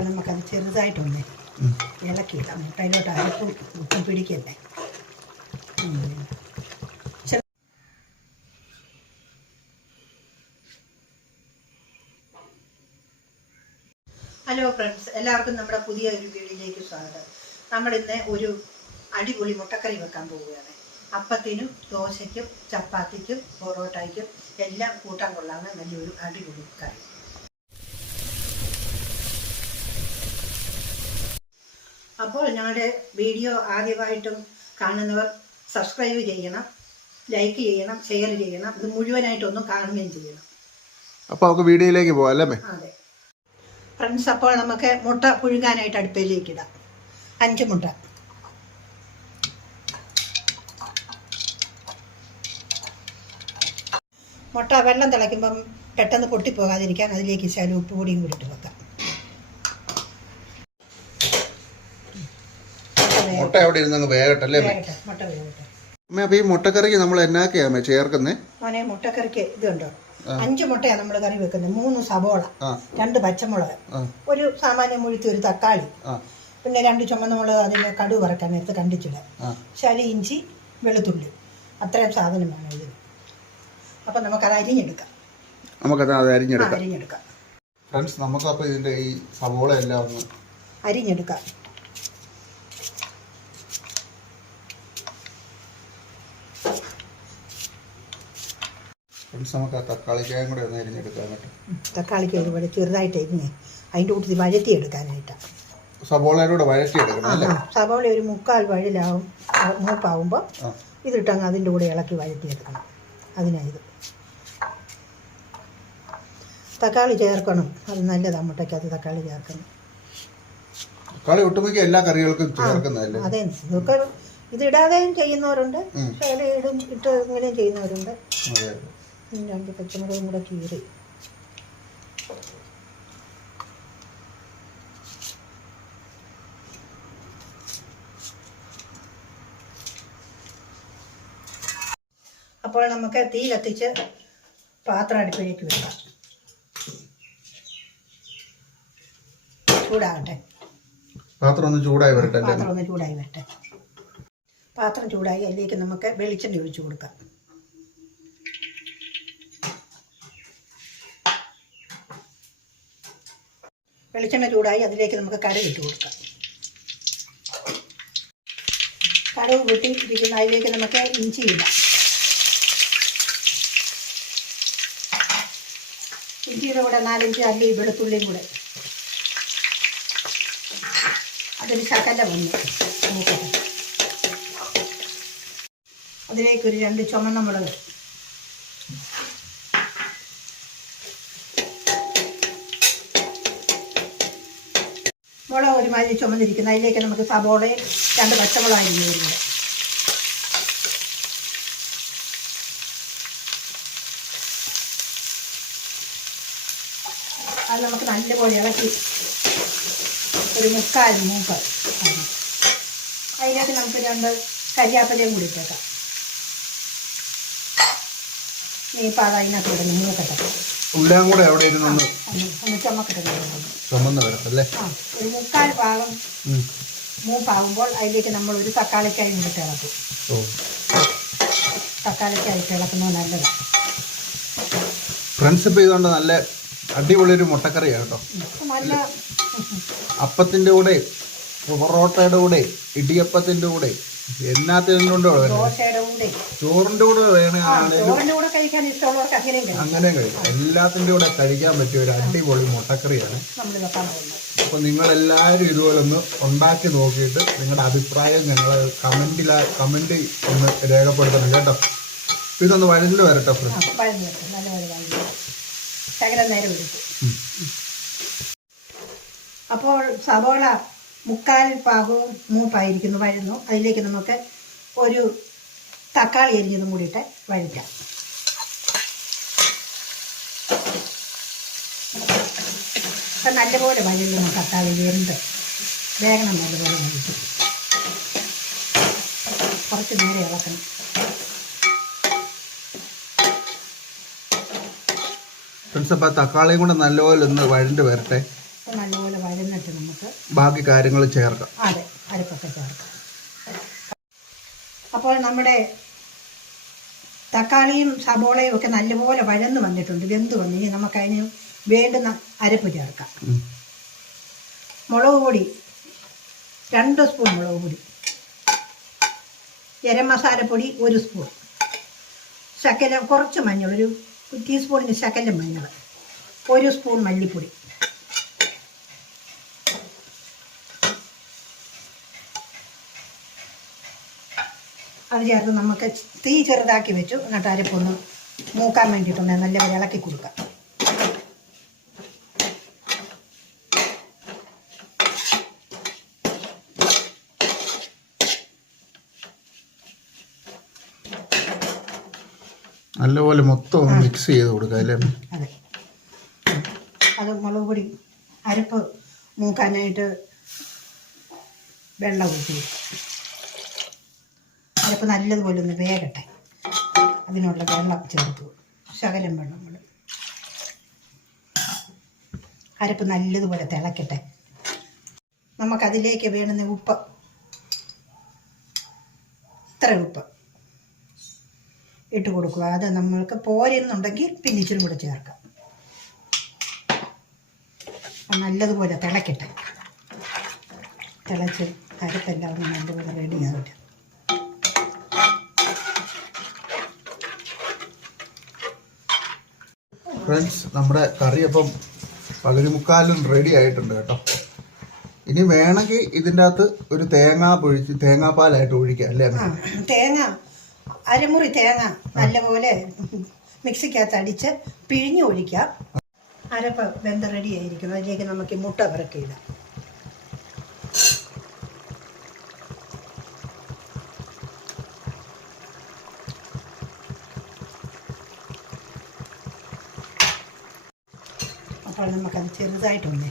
അപ്പോൾ നമുക്കത് ചെറുതായിട്ടൊന്ന് ഇളക്കിയിടാം. മുട്ടയിലോട്ട് അരപ്പും ഉപ്പും പിടിക്കല്ലേ. ഹലോ ഫ്രണ്ട്സ് എല്ലാവർക്കും നമ്മുടെ പുതിയ ഒരു വീഡിയോയിലേക്ക് സ്വാഗതം. നമ്മൾ ഇന്ന് ഒരു അടിപൊളി മുട്ടക്കറി വെക്കാൻ പോവുകയാണ്. അപ്പത്തിനും ദോശയ്ക്കും ചപ്പാത്തിക്കും പൊറോട്ടയ്ക്കും എല്ലാം കൂട്ടാൻ കൊള്ളാവുന്ന വലിയൊരു അടിപൊളി കറി. അപ്പോൾ ഞങ്ങളുടെ വീഡിയോ ആദ്യമായിട്ടും കാണുന്നവർ സബ്സ്ക്രൈബ് ചെയ്യണം ലൈക്ക് ചെയ്യണം ഷെയർ ചെയ്യണം ഇത് മുഴുവനായിട്ടൊന്നും കാണുകയും ചെയ്യണം. അപ്പോൾ നമുക്ക് വീഡിയോയിലേക്ക് പോവാം അല്ലേ അതെ. ഫ്രണ്ട്സ് അപ്പോൾ നമുക്ക് മുട്ട പുഴുങ്ങാനായിട്ട് അടുപ്പിലേക്ക് ഇടാം. അഞ്ച് മുട്ട. മുട്ട വെള്ളം തിളയ്ക്കുമ്പം പെട്ടെന്ന് പൊട്ടിപ്പോകാതിരിക്കാൻ അതിലേക്ക് ശാലും ഉപ്പ് പൊടിയും കൂടി ഇട്ട് വെക്കാം. മുട്ട എവിടെ ഇരുന്നു അവിടെ അല്ലേ അമ്മേ? മുട്ട അമ്മേ അപ്പൊ ഈ മുട്ടക്കറിക്ക് നമ്മൾ എന്നാക്കിയാ അമ്മേ ചേർക്കുന്നേ? മോനെ മുട്ടക്കറിക്ക് ഇതുണ്ടോ? അഞ്ച് മുട്ടയാണ് നമ്മൾ കറി വെക്കുന്നത്. മൂന്ന് സബോള രണ്ട് പച്ചമുളക് ഒരു സാമാന്യം മുഴുത്തി ഒരു തക്കാളി പിന്നെ രണ്ട് ചുമന്ന മുളക് അതിന് കടു വറക്കാൻ നേരത്ത് കണ്ടിച്ചിടുക. ശരി ഇഞ്ചി വെളുത്തുള്ളി അത്രയും സാധനം വേണം ഇതിന് അപ്പം നമുക്കത് അരിഞ്ഞെടുക്കാം. നമുക്കത് അത് അരിഞ്ഞെടുക്കാം. അരിഞ്ഞെടുക്കാം. ഫ്രണ്ട്സ് നമുക്കപ്പോൾ ഇതിന്റെ ഈ സവോള എല്ലാം ഒന്ന് അരിഞ്ഞെടുക്കാം. ഫ്രണ്ട്സ് നമുക്ക് ആ തക്കാളിക്കായും കൂടെ ഒന്ന് അരിഞ്ഞെടുക്കാൻ പറ്റും തക്കാളിക്ക് ഒരുപാട് ചെറുതായിട്ട് അരിഞ്ഞ് അതിന്റെ കൂട്ടത്തിൽ വഴറ്റി എടുക്കാനായിട്ടാണ് സബോളയിലൂടെ വഴറ്റി എടുക്കണം അല്ലേ? ആ, ഒരു മുക്കാൽ വഴിലാവും മൂപ്പാവുമ്പോൾ ഇതിട്ടങ്ങ് അതിന്റെ കൂടെ ഇളക്കി വഴറ്റിയെടുക്കണം. അതിനായത് തക്കാളി ചേർക്കണം. അത് നല്ലതാണ് മുട്ടയ്ക്കകത്ത് തക്കാളി ചേർക്കണം. തക്കാളി ഒട്ടുമിക്ക എല്ലാ കറികൾക്കും ചേർക്കുന്നതല്ലേ? അതെ ഇതൊക്കെ ഇതിടാതെയും ചെയ്യുന്നവരുണ്ട്. ഇട്ട് ഇങ്ങനെയും ചെയ്യുന്നവരുണ്ട്. അതെ. രണ്ട് പച്ചമുളകും കൂടെ കീറി. അപ്പോൾ നമുക്ക് തീ കത്തിച്ച് പാത്രം അടുപ്പിലേക്ക് വെക്കാം. ചൂടാകട്ടെ. പാത്രം ഒന്ന് ചൂടായി വരട്ടെ പാത്രം ഒന്ന് ചൂടായി വരട്ടെ. പാത്രം ചൂടായി അതിലേക്ക് നമുക്ക് വെളിച്ചെണ്ണ ഒഴിച്ചു കൊടുക്കാം. വെളിച്ചെണ്ണ ചൂടായി അതിലേക്ക് നമുക്ക് കടുക് ഇട്ട് കൊടുക്കാം. കടുക് കൂട്ടി ഇരിക്കുന്ന അതിലേക്ക് നമുക്ക് ഇഞ്ചി ഇടാം. ഇഞ്ചിയുടെ കൂടെ നാലഞ്ച് അല്ലി വെളുത്തുള്ളിയും കൂടെ. അതൊരു ശകല വന്നു. നോക്കാം അതിലേക്ക് ഒരു രണ്ട് ചുമന്ന മുളക് മുളക് ഒരുമാതിരി ചുമന്നിരിക്കുന്നത് അതിലേക്ക് നമുക്ക് സബോളയും രണ്ട് പച്ചമുളകായിരുന്നു വരുന്നത് അത് നമുക്ക് നല്ലപോലെ ഇളക്കി ഒരു മുക്കാൽ മൂപ്പ്. അതിലേക്ക് നമുക്ക് രണ്ട് കരിയാപ്പലയും കൂടി ഇട്ടേക്കാം. നീ ഇപ്പം അത് അതിനകത്ത് ഇടുന്നു. മൂക്കട്ടെ എല്ലാം കൂടെ എവിടെ ഇരുന്നൊന്ന്. ചുമന്ന് വരും അല്ലേ ഒരു മുക്കാൽ ഭാഗം. മൂപ്പാകുമ്പോൾ അതിലേക്ക് നമ്മൾ ഒരു തക്കാളിക്കായി കൂടി ഇളക്കും ഓ തക്കാളിക്കായിട്ട് ഇളക്കുന്നത് നല്ലതാണ് ഫ്രണ്ട്സ് ഇപ്പൊ ഇതുകൊണ്ട് നല്ല അടിപൊളി ഒരു മുട്ടക്കറിയാണ് കേട്ടോ നല്ല അപ്പത്തിന്റെ കൂടെ പൊറോട്ടയുടെ കൂടെ ഇടിയപ്പത്തിന്റെ കൂടെ എല്ലാത്തിനും കൂടെ ചോറിന്റെ കൂടെ. വേണമെങ്കിൽ അങ്ങനെ കഴിക്കും. എല്ലാത്തിന്റെ കൂടെ കഴിക്കാൻ പറ്റിയ ഒരു അടിപൊളി മുട്ടക്കറിയാണ്. അപ്പൊ നിങ്ങൾ എല്ലാവരും ഇതുപോലെ ഒന്ന് ഉണ്ടാക്കി നോക്കിയിട്ട് നിങ്ങളുടെ അഭിപ്രായം ഞങ്ങൾ കമന്റില കമന്റ് ഒന്ന് രേഖപ്പെടുത്തണം കേട്ടോ. ഇതൊന്ന് വഴഞ്ഞു വരട്ടെ ഫ്രണ്ട് അപ്പോൾ സവോള മുക്കാൽ പാകവും മൂപ്പായിരിക്കുന്നു വഴുന്നു അതിലേക്ക് നമുക്ക് ഒരു തക്കാളി അരിഞ്ഞതും കൂടിയിട്ട് വഴിക്കാം. അപ്പം നല്ലപോലെ വഴുന്നു തക്കാളി വെന്ത് വേഗം നല്ലപോലെ വഴിക്കും കുറച്ച് നേരെ ഇളക്കണം. ഫ്രണ്ട്സ് അപ്പം തക്കാളിയും കൂടെ നല്ലപോലെ ഒന്ന് വഴണ്ട് വരട്ടെ. നല്ലപോലെ വഴ വഴന്നിട്ട് നമുക്ക് ബാക്കി കാര്യങ്ങൾ ചേർക്കാം. അതെ അരപ്പൊക്കെ ചേർക്കാം. അപ്പോൾ നമ്മുടെ തക്കാളിയും സബോളയും ഒക്കെ നല്ലപോലെ വഴന്ന് വന്നിട്ടുണ്ട് വെന്ത് വന്നു. ഇനി നമുക്കതിന് വേണ്ടുന്ന അരപ്പ് ചേർക്കാം. മുളക് പൊടി രണ്ട് സ്പൂൺ മുളക് പൊടി ഗരം മസാലപ്പൊടി ഒരു സ്പൂൺ ശകലം കുറച്ച് മഞ്ഞൾ ഒരു ടീസ്പൂണിന് ശകലം മഞ്ഞൾ ഒരു സ്പൂൺ മല്ലിപ്പൊടി. അത് ചേർത്ത് നമുക്ക് തീ ചെറുതാക്കി വെച്ചു. എന്നിട്ട് അരപ്പൊന്ന് മൂക്കാൻ വേണ്ടിയിട്ടൊന്ന് നല്ലപോലെ ഇളക്കി കൊടുക്കാം. നല്ലപോലെ മൊത്തം മിക്സ് ചെയ്ത് കൊടുക്കുക അല്ലേ? അതെ. അത് മുളക് പൊടി അരപ്പ് മൂക്കാനായിട്ട് വെള്ളം ഊറ്റി അരപ്പ് നല്ലതുപോലെ ഒന്ന് വേകട്ടെ. അതിനുള്ള വെള്ളം ചേർത്തു. ശകലം വെള്ളം കൂടെ. അരപ്പ് നല്ലതുപോലെ തിളക്കട്ടെ. നമുക്കതിലേക്ക് വേണ്ടുന്ന ഉപ്പ്. ഇത്ര ഉപ്പ് ഇട്ട് കൊടുക്കുക. അത് നമ്മൾക്ക് പോരെന്നുണ്ടെങ്കിൽ പിന്നെ ഇച്ചിരി കൂടെ ചേർക്കാം. നല്ലതുപോലെ തിളക്കട്ടെ. തിളച്ച് അരപ്പെല്ലാം നല്ലതുപോലെ നല്ലപോലെ ഫ്രണ്ട്സ് നമ്മുടെ കറി അപ്പം പകുതി മുക്കാലും റെഡി ആയിട്ടുണ്ട് കേട്ടോ. ഇനി വേണമെങ്കിൽ ഇതിന്റെ അകത്ത് ഒരു തേങ്ങ പൊഴിച്ച് തേങ്ങാപ്പാലായിട്ട് ഒഴിക്കാം അല്ലേ? തേങ്ങ അരമുറി തേങ്ങ നല്ലപോലെ മിക്സിക്കകത്ത് അടിച്ച് പിഴിഞ്ഞ് ഒഴിക്കാം. അരപ്പ് വെന്ത് റെഡി ആയിരിക്കും അതിലേക്ക് നമുക്ക് മുട്ട പിറക്കിയിടാം അപ്പോൾ നമുക്കത് ചെറുതായിട്ടൊന്നേ.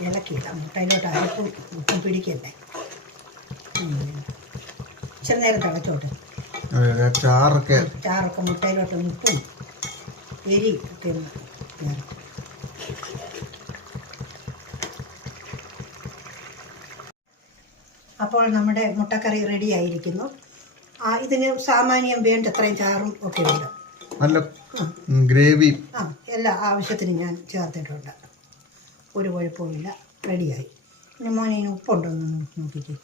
ഇളക്കിയിടാം മുട്ടയിലോട്ട് അരപ്പും ഉപ്പും പിടിക്കല്ലേ ഉം. ഇച്ചിരി നേരം തിളച്ചോട്ടെ. ചാറൊക്കെ. ചാറൊക്കെ മുട്ടയിലോട്ട് ഉപ്പും എരി അപ്പോൾ നമ്മുടെ മുട്ടക്കറി റെഡി ആയിരിക്കുന്നു. ഇതിന് സാമാന്യം വേണ്ടത്രയും ചാറും ഒക്കെ ഉണ്ട്. നല്ല ഗ്രേവി ആ. എല്ലാ ആവശ്യത്തിനും ഞാൻ ചേർത്തിട്ടുണ്ട്. ഒരു കുഴപ്പമില്ല. റെഡിയായി. പിന്നെ മോനെ ഇനി ഉപ്പുണ്ടോ എന്ന് നോക്കിക്കേ.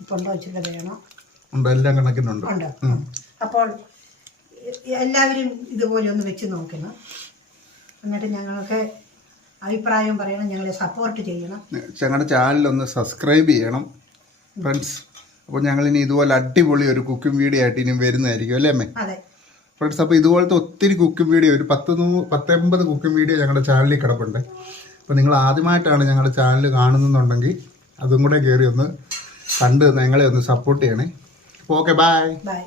ഉപ്പുണ്ടോ ഇച്ചിരി വേണോ? എല്ലാം കണക്കിനുണ്ട്? ഉണ്ട്. അപ്പോൾ എല്ലാവരും ഇതുപോലെ ഒന്ന് വെച്ച് നോക്കണം. എന്നിട്ട് ഞങ്ങൾക്ക് അഭിപ്രായം പറയണം ഞങ്ങളെ സപ്പോർട്ട് ചെയ്യണം. ഞങ്ങളുടെ ചാനൽ ഒന്ന് സബ്സ്ക്രൈബ് ചെയ്യണം. ഫ്രണ്ട്സ് അപ്പോൾ ഞങ്ങൾ ഇനി ഇതുപോലെ അടിപൊളി ഒരു കുക്കിംഗ് വീഡിയോ ആയിട്ട് ഇനി വരുന്നതായിരിക്കും അല്ലേ അമ്മേ? ഫ്രണ്ട്സ് അപ്പോൾ ഇതുപോലത്തെ ഒത്തിരി കുക്കിംഗ് വീഡിയോ ഒരു പത്ത് നൂ പത്തൊമ്പത് കുക്കിംഗ് വീഡിയോ ഞങ്ങളുടെ ചാനലിൽ കിടപ്പുണ്ട്. അപ്പോൾ നിങ്ങൾ ആദ്യമായിട്ടാണ് ഞങ്ങളുടെ ചാനൽ കാണുന്നുണ്ടെങ്കിൽ അതും കൂടെ കയറി ഒന്ന് കണ്ട് ഞങ്ങളെ ഒന്ന് സപ്പോർട്ട് ചെയ്യണേ. അപ്പോൾ ഓക്കെ ബൈ ബൈ